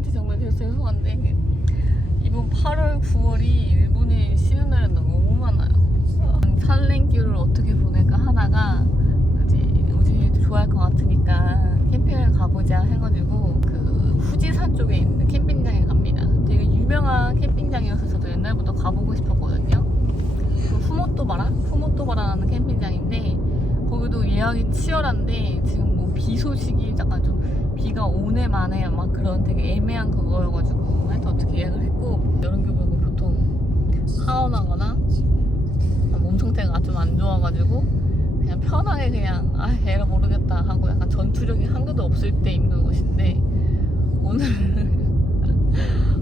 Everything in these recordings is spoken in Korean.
여러분들한테 정말 죄송한데 이번 8월, 9월이 일본에 쉬는 날은 너무 많아요. 3連休를 어떻게 보낼까 하다가 이제 우진이도 좋아할 것 같으니까 캠핑을 가보자 해가지고 그 후지산 쪽에 있는 캠핑장에 갑니다. 되게 유명한 캠핑장이어서 저도 옛날부터 가보고 싶었거든요. 그 후모토바라는 캠핑장인데 거기도 예약이 치열한데 지금 뭐 비 소식이 약간 좀 비가 오네 마네 막 그런 되게 애매한 그거여가지고 하여튼 어떻게 예약을 했고 여름교보고 보통 하원하거나 몸 상태가 좀 안 좋아가지고 그냥 편하게 그냥 얘를 모르겠다 하고 약간 전투력이 한 개도 없을 때 입는 옷인데 오늘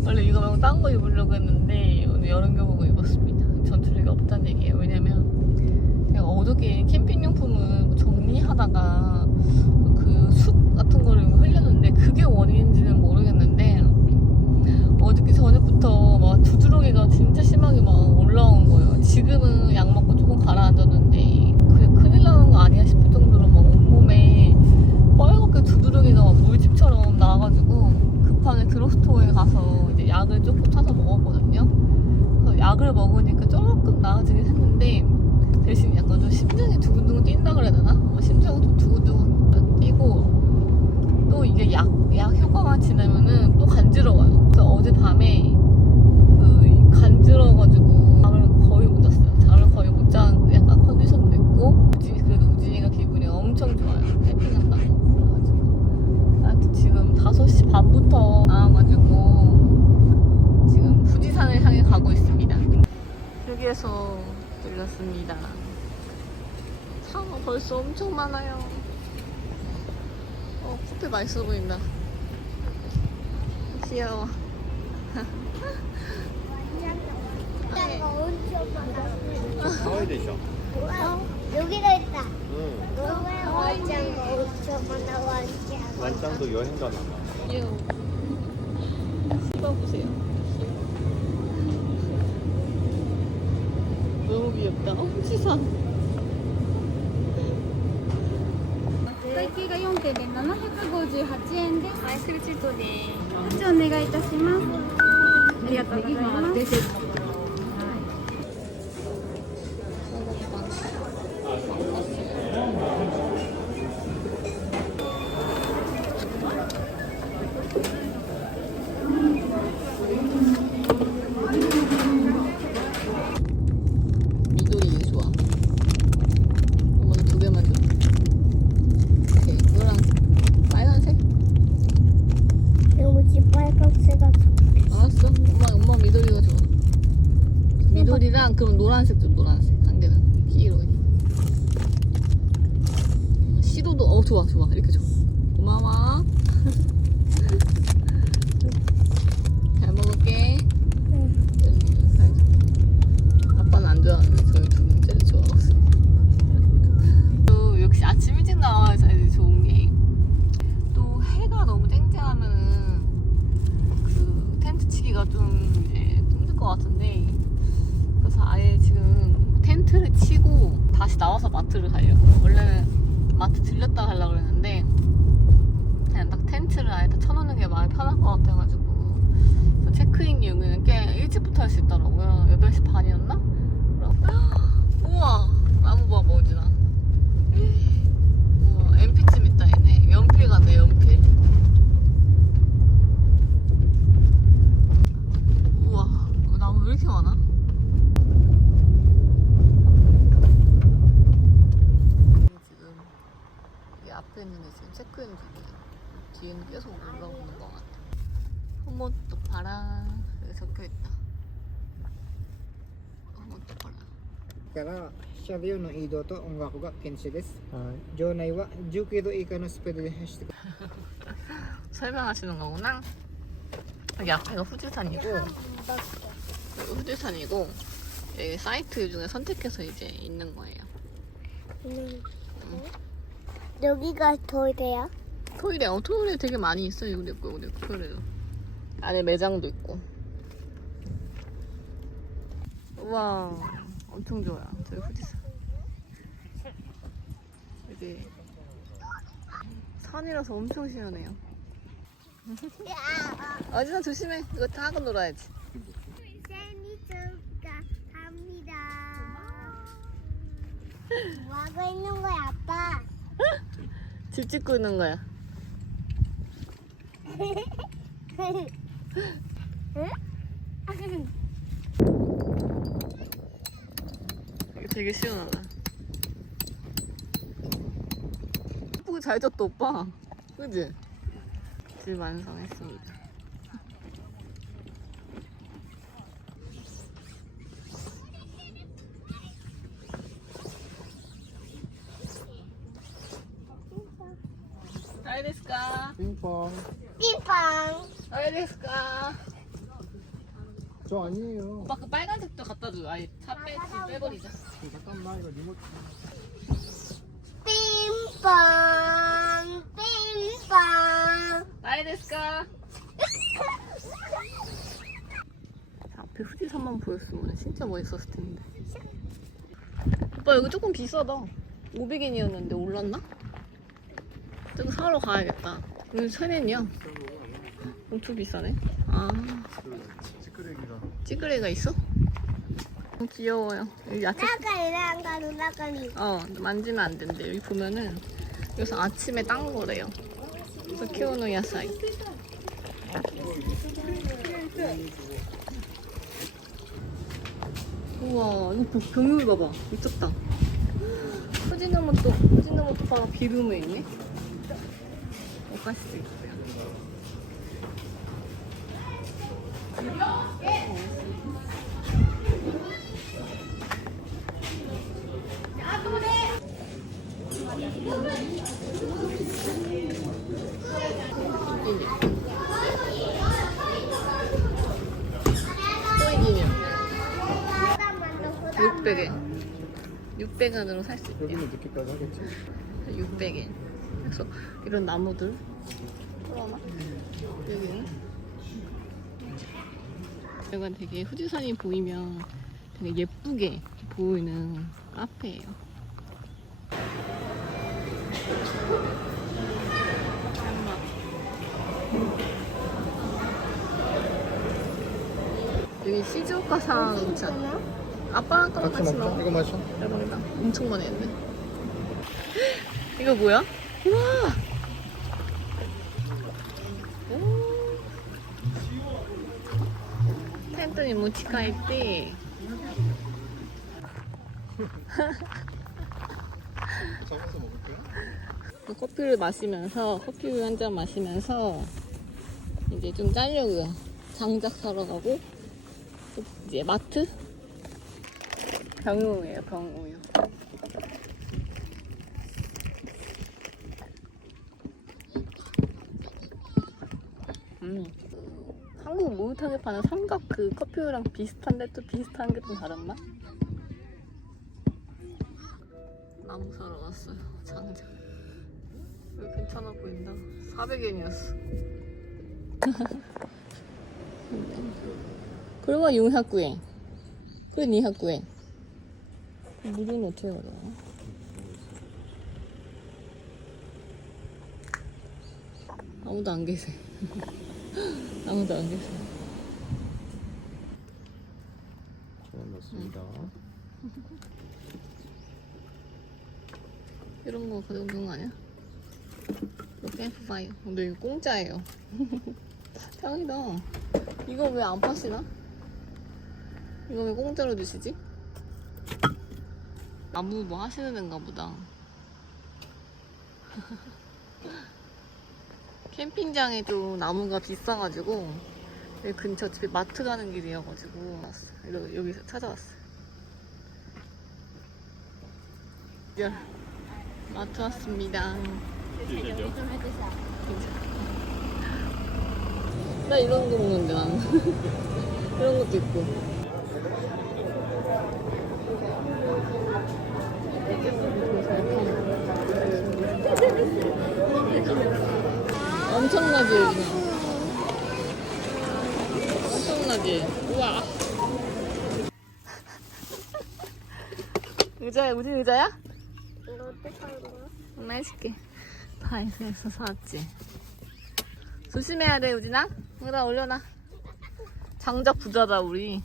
원래 이거 말고 딴 거 입으려고 했는데 오늘 여름교보고 입었습니다. 전투력이 없다는 얘기예요. 왜냐면 제가 어저께 캠핑용품을 정리하다가 그 숯 같은 거를 흘렸는데 그게 원인인지는 모르겠는데 어저께 저녁부터 막 두드러기가 진짜 심하게 막 올라온 거예요. 지금은 약 먹고 조금 가라앉았는데 그게 큰일 나는 거 아니야 싶을 정도로 막 온몸에 빨갛게 두드러기가 막 물집처럼 나와가지고 급하게 드럭스토어에 가서 이제 약을 조금 사서 먹었거든요. 그래서 약을 먹으니까 조금 나아지긴 했는데 대신 약간 좀 심장이 두근두근 뛴다 그래야 되나? 심장이 좀 두근두근 뛰고 또 이게 약 효과가 지나면은 또 간지러워요. 그래서 어젯밤에 그 간지러워가지고 잠을 거의 못 잤어요. 잠을 거의 못 잔 약간 컨디션도 있고 그래도 우진이가 기분이 엄청 좋아요. 캠핑한다고. 그래가지고 하여튼 지금 5시 반부터 나와가지고 지금 후지산을 향해 가고 있습니다. 휴게소 들렸습니다. 차가 벌써 엄청 많아요. 커피 맛있어 보인다. 귀여워. 가와이でしょ. 여기도 있다. 응. 완짱 엄청 많아 완짱. 완짱도 여행 가나 봐. 귀여워. 씹어보세요. 너무 귀엽다. 후지산. 会計が4点で758円です。はい、クルチートでこっちお願いいたします。ありがとうございます。 미도리 좋아. 어머니 2개만 줘. 오케이, 이거랑 빨간색? 여기 빨간색가 알았어. 엄마 미도리가 좋아. 미도리랑 그럼 노란색 좀 노란색. 한 개는 희로. 시로도 좋아 이렇게 좋아. 고마워. 잘 먹을게. 아빠는 안 좋아하는데 저희 두 문제를 좋아하고 있어요. 또 역시 아침 일찍 나와야 제일 좋은 게 또 해가 너무 쨍쨍하면은 그 텐트 치기가 좀 이제 힘들 것 같은데 그래서 아예 지금 텐트를 치고 다시 나와서 마트를 가려고. 원래는 마트 들렸다 가려고 그랬는데 그냥 딱 텐트를 아예 다 쳐놓는 게 마음이 편할 것 같아가지고 체크인 여기는 꽤 일찍부터 할 수 있더라고요. 8시 반이었나? 우와 나무 봐 뭐지나. 우와 연필집 있다 얘네. 연필 같네 연필. 우와 나무 왜 이렇게 많아? 지금 이게 앞에 있는 애 지금 체크인 중이에요. 뒤에는 계속 올라오는 것 같아. 후모토 바라 여기 적혀있다. 후모토 바라. から車両の移動と音楽が禁止です。場内は10キロ以下のスピードで走ってください。 설명하시는 거구나. 여기 앞에가 후지산이고 여기 후지산이고 여기 사이트 중에 선택해서 이제 있는 거예요. 여기가 토이레야? 토이레 되게 많이 있어요. 여기 토이레도 안에 매장도 있고. 우와 엄청 좋아요. 저기 후지산. 여기 산이라서 엄청 시원해요. 어진아 조심해. 이거 다 하고 놀아야지. 생일 축하합니다. 뭐 하고 있는 거야, 아빠? 집 짓고 있는 거야. 이거 되게 시원하다. 예쁘게 잘 졌다 오빠. 그지? 집 완성했습니다. 잘 됐을까? 핑퐁. 삐빵. 잘 됐을까? 저 아니에요. 오빠 그 빨간색도 갖다 줘. 아예 빼버리자. 잠깐만 이거 리모트. 삐빵. 삐빵. 잘 됐을까? 앞에 후지산만 보였으면 진짜 멋있었을 텐데. 오빠 여기 조금 비싸다. 500엔이었는데 올랐나? 저거 사러 가야겠다. 여기 1000엔이야. 엄청 비싸네. 아, 찌끄레기가. 찌그레가 있어? 귀여워요. 여기 야채. 나가리랑 가루 나가리. 만지면 안 된대. 여기 보면은 여기서 아침에 딴 거래요. 그래서 키우는 야사이. 우와, 이거 병유리 봐봐. 미쳤다. 후지나무 또 바로 기름에 있네. 오가시도 있고요. 포인이요. 600엔. 600엔으로 살 수 있대요. 여기는 늦게까지 하겠지. 600엔. 그래서 이런 나무들 그러나 여기는 여기가 되게 후지산이 보이면 되게 예쁘게 보이는 카페예요. 여기 시즈오카상 있잖아. 아빠랑 거랑 같이 먹어. 이거 마셔. 대박이다. 엄청 많이 했네. 이거 뭐야? 우와! 텐트니 모치카 있대. 잡아서 먹을게요. 커피를 마시면서 커피 한 잔 마시면서 이제 좀 짜려고요. 장작 사러 가고 이제 마트 병우예요. 병우유. 한국 목욕탕에 파는 삼각 그 커피우유랑 비슷한데 또 비슷한 게 좀 다른 맛? 나무 사러 왔어요. 장작. 여기 괜찮아 보인다. 400엔이었어. 그리고 400엔. 그리고 200엔. 물은 어떻게 가져와? 아무도 안 계세요. 아무도 안 계세요. 잘 넣습니다. 이런 거 가져온 거 아니야? 이거 캠프파이어. 근데 이거 공짜예요. 짱이다. 이거 왜 안 파시나? 이거 왜 공짜로 주시지? 나무 뭐 하시는 데인가 보다. 캠핑장에도 나무가 비싸가지고 여기 근처 집에 마트 가는 길이어가지고 왔어요. 여기서 찾아왔어요. 마트 왔습니다. 나 이런 거 먹는데 나는. 이런 것도 있고. 엄청나지 여기는. 엄청나지. 우와. 의자야, 우진 의자야? 이거 어떻게 하는 거야? 맛있게. 다이소에서 사왔지. 조심해야 돼, 우진아. 여기다 올려놔. 장작 부자다, 우리.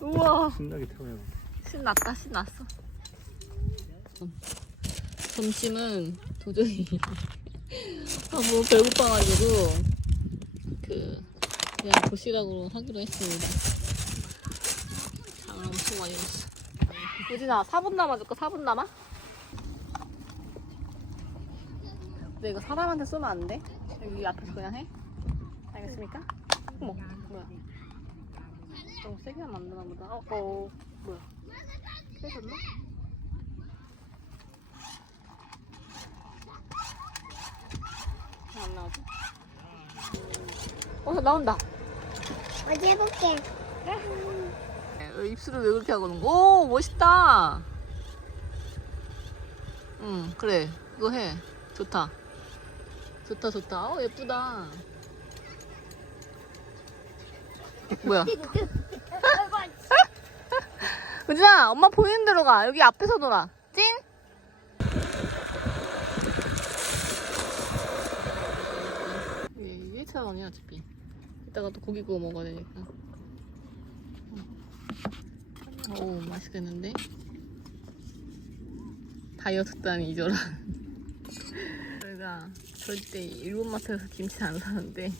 우와. 신나게 태워요. 신났다, 신났어. 점심은 도저히 너무 배고파가지고 그냥 도시락으로 하기로 했습니다. 장을 엄청 많이 먹었어. 우진아, 4분 남아줄까? 4분 남아? 근데 이거 사람한테 쏘면 안 돼? 여기 앞에서 그냥 해? 알겠습니까? 어머, 뭐야? 너무 세게 하면 안 되나 보다. 뭐야? 깨졌나? 안 나오지? 나온다. 어디 해볼게. 입술을 왜 그렇게 하거든? 오, 멋있다. 응, 그래. 그거 해. 좋다. 좋다. 예쁘다. 뭐야? 우진아, 엄마 보이는 대로 가. 여기 앞에서 놀아. 찐? 이게 1차원이야, 어차피. 이따가 또 고기 구워 먹어야 되니까. 오, 맛있겠는데? 다이어트 따니 이저라. 저희가 절대 일본 마트에서 김치 안 사는데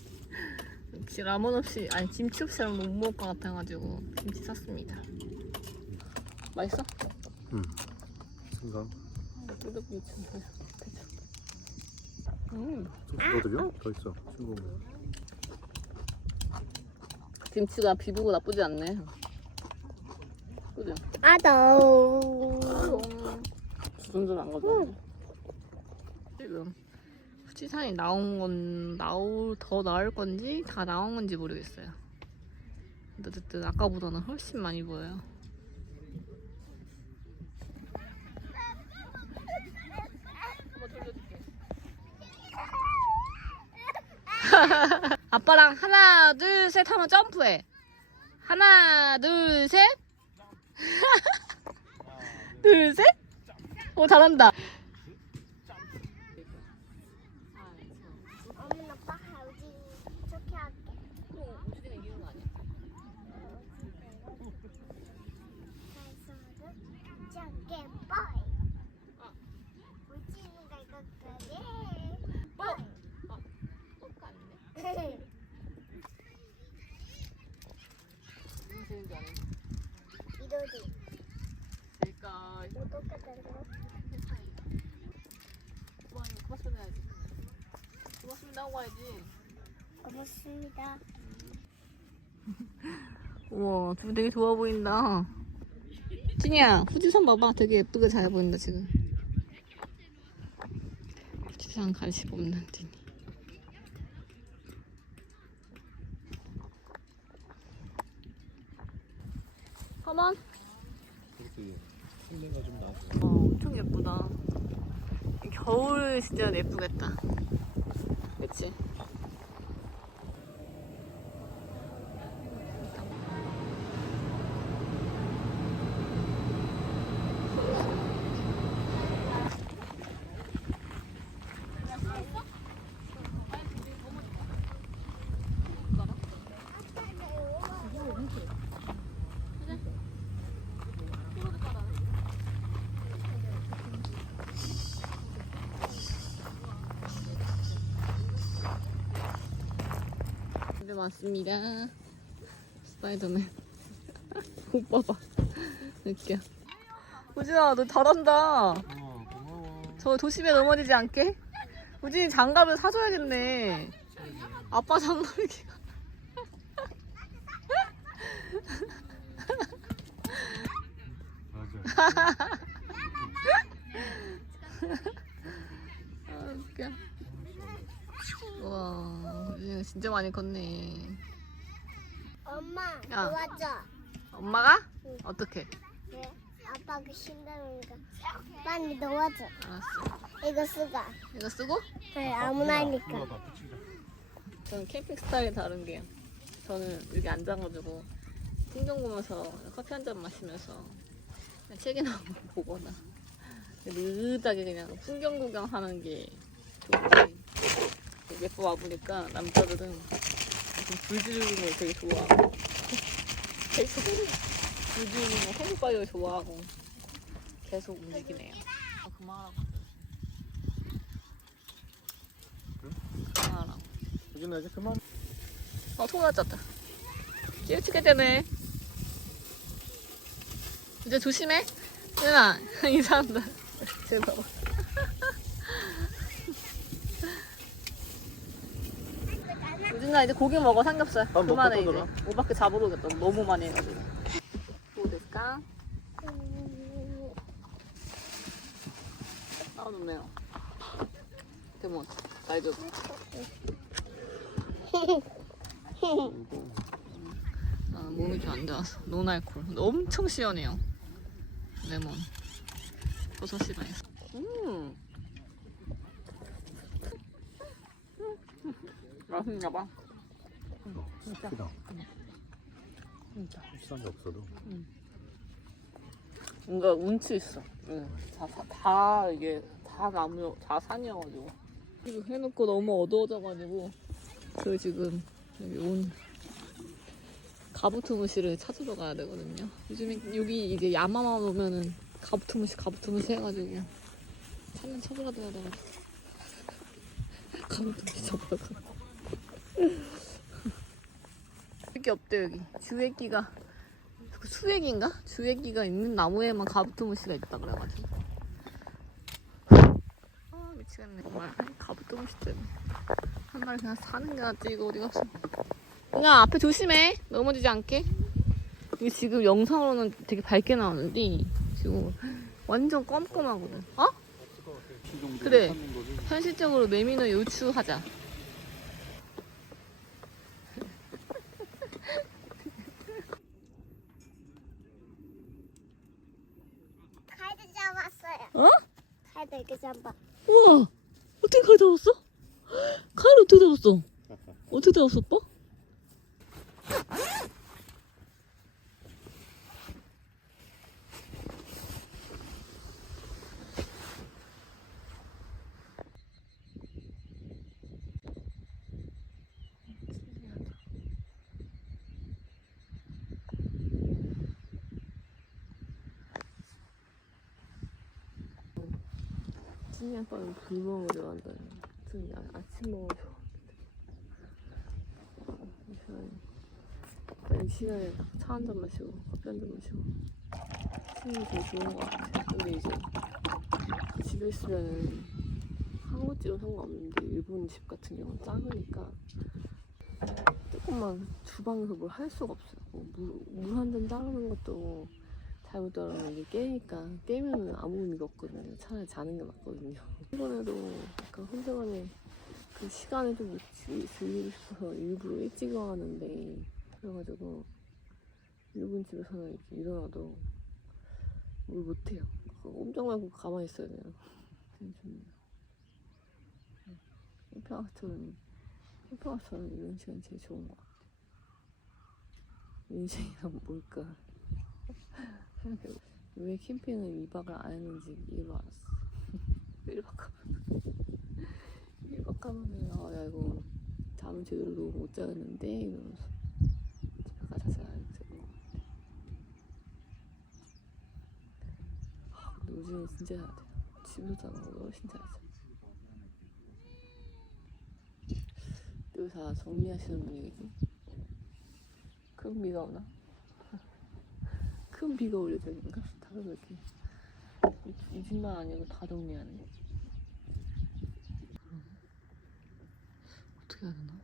역시 라면 없이, 아니 김치 없이 라면 못 먹을 것 같아가지고 김치 샀습니다. 맛있어? 응. 생강. 뜯어보기 좀 보여. 좀 더 드려? 더 있어. 싱거운 거. 김치가 비비고 나쁘지 않네. 그죠? 아도. 주전자를 안 가져왔네. 지금 후지산이 더 나을 건지 다 나온 건지 모르겠어요. 근데 어쨌든 아까보다는 훨씬 많이 보여요. 아빠랑 하나 둘 셋 하면 점프해. 하나 둘 셋. 둘 셋. 오, 잘한다. 엄마 아빠 우진 좋게 할게. 우진이가 이기는 거 아니야? 작게 빠이. 우진이가 이거까지. 빠이. 무슨 줄 아네. 이도리. 그러니까 뭐 똑같은 거? 와, 이거 고맙습니다 해야지. 고맙습니다 하고 가야지. 고맙습니다. 우와, 두 분 되게 좋아 보인다. 진이야, 후지산 봐봐. 되게 예쁘게 잘 보인다 지금. 후지산 관심 없는 진이. 가만. 그렇게 손내가 좀 나왔어. 엄청 예쁘다. 겨울 진짜 예쁘겠다. 그치? 네, 맞습니다. 스파이더맨. 오빠 봐. 웃겨. 우진아, 너 잘한다. 고마워. 저 도심에 넘어지지 않게. 우진이 장갑을 사줘야겠네. 아빠 장갑이기가. 맞아. 아, 웃겨. 와, 우진이 진짜 많이 컸네. 엄마 야. 도와줘. 엄마가? 응. 어떻게? 네. 아빠가 신다니까. 빨리 도와줘. 알았어. 이거 쓰가. 이거 쓰고? 그래 아무나 하니까. 봐봐, 붙이자. 저는 캠핑 스타일이 다른 게요. 저는 여기 앉아가지고 풍경 보면서 커피 한 잔 마시면서 그냥 책이나 한번 보거나 느긋하게 그냥 풍경 구경하는 게 좋지. 몇 번 와보니까 남자들은 좀 불 지르는 걸 되게 좋아하고 계속 불 지르는 거 캠프파이어 좋아하고 계속 움직이네요. 아, 그만하라고. 그만하라고. 유진아 이제 그만. 통 맞았다. 찌우치게 되네. 이제 조심해. 유진아 이 사람들. 쟤 봐봐. 유진아 이제 고기 먹어. 삼겹살. 밥 먹고 그만해 또 이제. 놀아. 오밖에 잡으러 오겠다. 너무 많이 해가지고. 뭐 됐을까? 나와놓네요. 데몬 나이도. 아, 몸이 좀 안 좋아서 노날콜. 엄청 시원해요. 레몬 버섯이 맛있어. 맛있나봐. 진짜 크다. 진짜. 비싼 게 없어도. 뭔가 운치 있어. 다 이게 다 나무, 다 산이어가지고. 이거 해놓고 너무 어두워져가지고 저 지금 여기 온 가부토무시를 찾으러 가야 되거든요. 요즘에 여기 이제 야마만 오면은 가부토무시 해가지고 그냥 찾는 척이라도 해야 돼가지고 가부토무시 잡으러 가. 게 없대 여기. 주애기가 수애기인가? 주애기가 있는 나무에만 가부토무시가 있다 그래가지고. 아 미치겠네 정말. 가부토무시 때문에 한 마리 그냥 사는 게 낫지. 이거 어디 갔어? 그냥 앞에 조심해. 넘어지지 않게. 이게 지금 영상으로는 되게 밝게 나오는데 지금 완전 껌껌하거든. 어? 그래. 현실적으로 매민을 요추하자. 칼도 잡았어요. 어? 칼도 이렇게 잡아. 우와! 어떻게 칼 잡았어? 칼 어떻게 잡았어? 어떻게 잡았어, 오빠? 찐이 아빠는 물 먹으러 간다. 찐이 아침 먹으러 일단 이 시간에 차 한 잔 마시고 커피 한 잔 마시고 찐이 되게 좋은 것 같아. 근데 이제 집에 있으면은 한국집은 상관없는데 일본 집 같은 경우는 작으니까 조금만 주방에서 뭘 할 수가 없어요. 물 한 잔 따르는 것도 잘못 따르면 이게 깨니까 깨면은 아무 의미가 없거든요. 차라리 자는 게 맞거든요. 이번에도 약간 혼자만의 그 시간을 좀 즐기고 싶어서 일부러 일찍 와왔는데 그래가지고 일본 집에서는 이렇게 일어나도 뭘 못해요. 꼼짝 말고 가만히 있어야 돼요. 되게 좋네요. 캠핑카처럼 이런 시간이 제일 좋은 것 같아요. 인생이란 뭘까 생각해보고 왜 캠핑을 2박을 안 했는지 이유를 알았어. 1박 하면은 야 이거 잠을 제대로 못 자겠는데 이러면서 집에 가자 되는 것 같아. 근데 요즘은 진짜 해야 돼. 집에서 자는 거보다 훨씬 잘하죠. 여기 다 정리하시는 분위기지. 큰 비가 오나? 큰 비가 올려 저긴가? 다들 이렇게 이 집만 아니고 다 정리하네. 어떻게 해야 되나?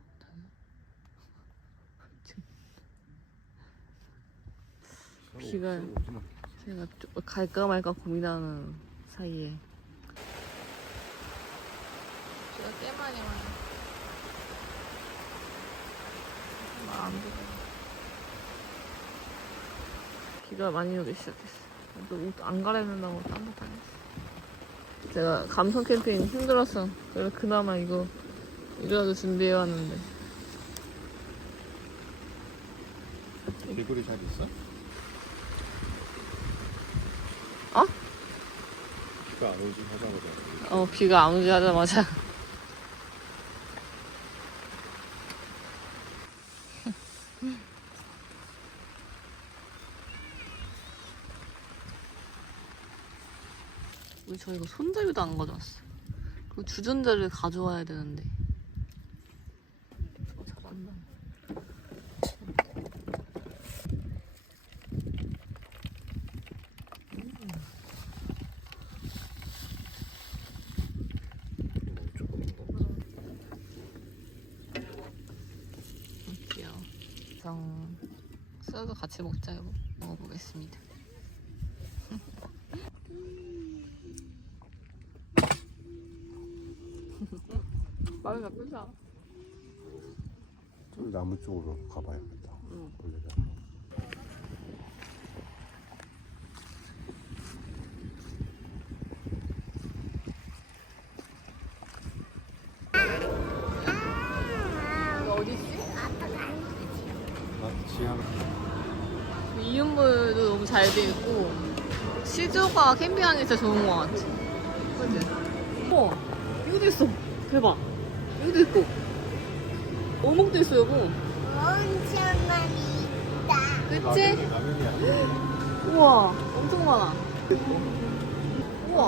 비가 제가 갈까 말까 고민하는 사이에 비가 꽤 많이 와요. 안 돼. 비가 많이 오기 시작했어. 또 옷 안 갈아입는다고 딴짓 안 했어. 제가 감성 캠핑 힘들었어. 그래서 그나마 이거라도 준비해 왔는데. 개구리 잘 있어? 어? 비가 안 오지 하자마자. 비가 안 오지 하자마자 우리 저희가 손잡이도 안 가져왔어. 그 주전자를 가져와야 되는데. 잘한다. 귀여워. 썰도 같이 먹자고 먹어보겠습니다. 맛이 나쁘지 않아. 좀 나무 쪽으로 가봐야겠다. 원래는. 이거 어딨지? 지하. 이윤물도 너무 잘 돼 있고 시조가 캠핑하기 진짜 좋은 것 같아. 그치? 이거도 있어. 대박. 이거도 있고 어묵도 있어 여보. 엄청 많이 있다. 그치? 라면이야. 우와 엄청 많아. 우와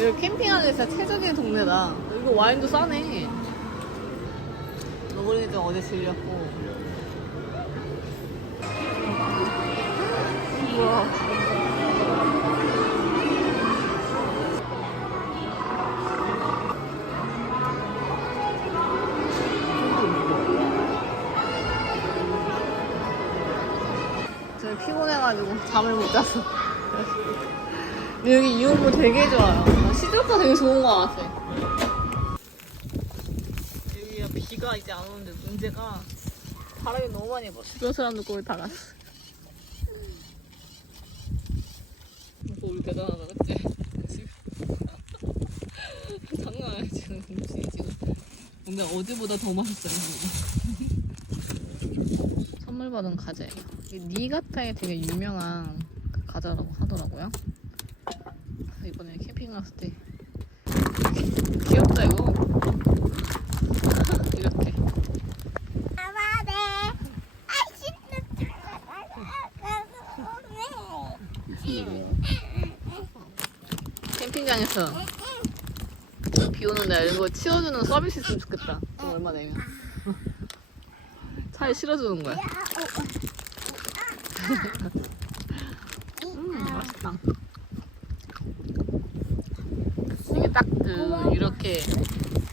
여기 캠핑하기 진짜 최적의 동네다. 이거 와인도 싸네. 너구리는 좀 어제 질렸고. 우와 저희 피곤해가지고 잠을 못 잤어. 근데 여기 이용도 되게 좋아요. 시조가 되게 좋은 것 같아. 여기가 비가 이제 안 오는데 문제가 바람이 너무 많이 불어. 주변 사람들 거의 다 갔어. 우리 대단하다, 그치? 장난 아니야, 지금. 지금. 뭔가 어제보다 더 맛있어요, 지금. 선물 받은 과자. 니가타에 되게 유명한 그 과자라고 하더라고요. 그래서 이번에 캠핑 갔을 때 귀엽다 이거. 이렇게. 아마네. 캠핑장에서 비 오는 날 이런 거 치워주는 서비스 있으면 좋겠다. 돈 얼마 내면. 차에 실어주는 거야. 맛있다. 이게 딱 이렇게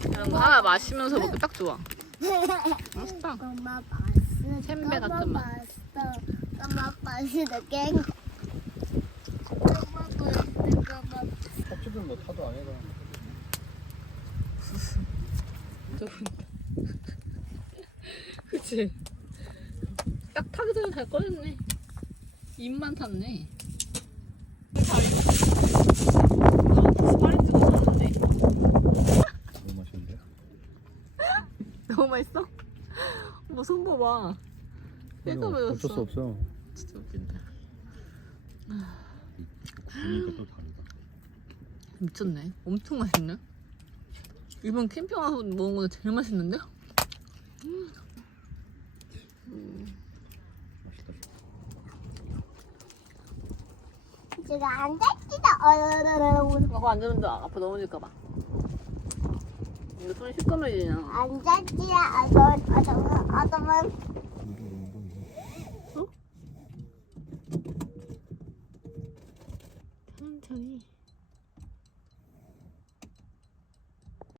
이런 거 하나 마시면서 먹기 딱 좋아. 맛있다. 엄마 봤어. 샘배 같은 맛. 엄마 봤어. 갱. 엄마 봤어. 어쨌든 뭐 타도 안 해가. 그치? 딱 타기 전에 잘 꺼냈네. 입만 탔네. 스파링 찍어놨는데. 너무 맛있는데? 너무 맛있어? 뭐 손 봐봐. 떼떠버렸어. 어쩔 수 없어. 진짜 웃긴다. 구우니까 또 다르다. 미쳤네. 엄청 맛있네. 이번 캠핑 와서 먹은 거 제일 맛있는데? 맛있다. 지금 안 됐지도. 그거 안 되는데 앞에 넘어질까봐. 이거 손이 시꺼매지냐. 안 됐지야. 어tom은 천천히.